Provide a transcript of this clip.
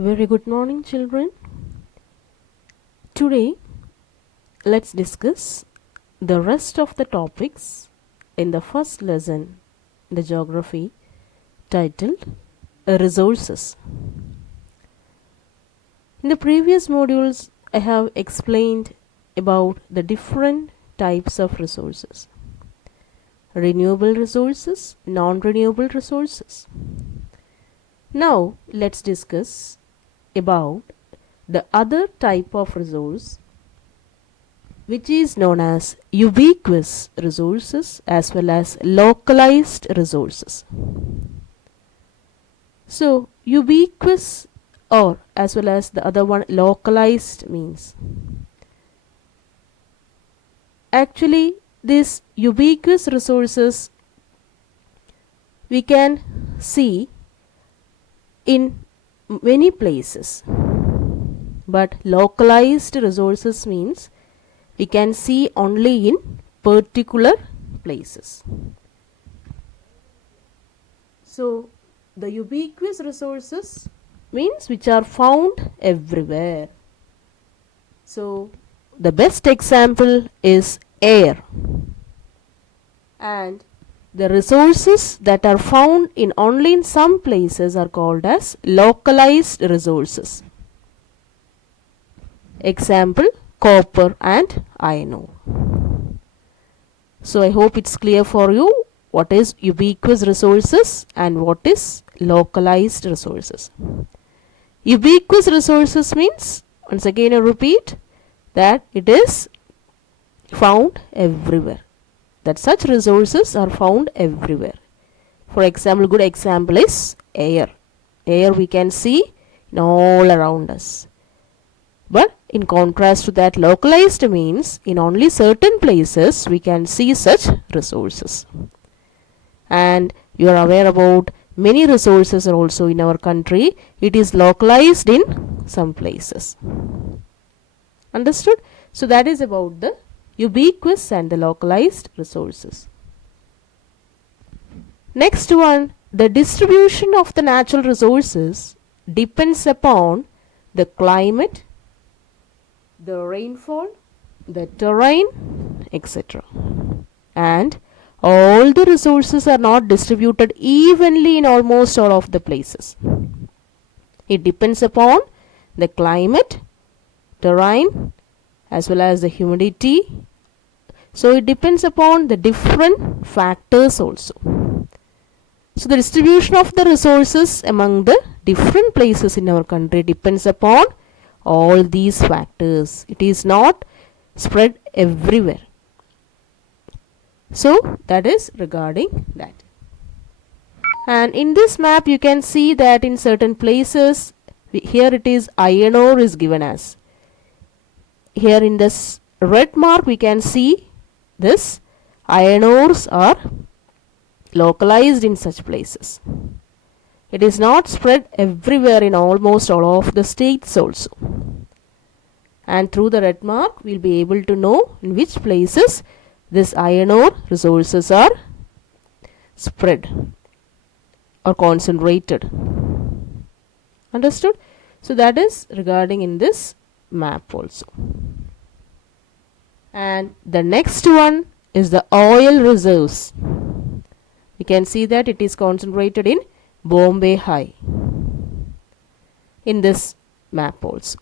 Very good morning, children. Today, let's discuss the rest of the topics in the first lesson, the geography, titled Resources. In the previous modules, I have explained about the different types of resources: renewable resources, non-renewable resources. Now, let's discuss about the other type of resource, which is known as ubiquitous resources as well as localized resources. So, ubiquitous or as well as the other one localized means, actually these ubiquitous resources we can see in many places, but localized resources means we can see only in particular places. So the ubiquitous resources means which are found everywhere. So the best example is air, and the resources that are found in only in some places are called as localized resources. Example, copper and iron ore. So I hope it's clear for you what is ubiquitous resources and what is localized resources. Ubiquitous resources means, once again I repeat, that it is found everywhere, that such resources are found everywhere. For example, good example is air. Air we can see in all around us. But in contrast to that, localized means in only certain places we can see such resources. And you are aware about many resources are also in our country. It is localized in some places. Understood? So that is about the ubiquitous and the localized resources. Next one, the distribution of the natural resources depends upon the climate, the rainfall, the terrain, etc. And all the resources are not distributed evenly in almost all of the places. It depends upon the climate, terrain, as well as the humidity. So it depends upon the different factors also. So the distribution of the resources among the different places in our country depends upon all these factors. It is not spread everywhere. So that is regarding that. And in this map you can see that in certain places, here it is iron ore is given as. Here in this red mark we can see this iron ores are localized in such places. It is not spread everywhere in almost all of the states also. And through the red mark we will be able to know in which places this iron ore resources are spread or concentrated. Understood? So that is regarding in this map also. And the next one is the oil reserves. You can see that it is concentrated in Bombay High in this map also.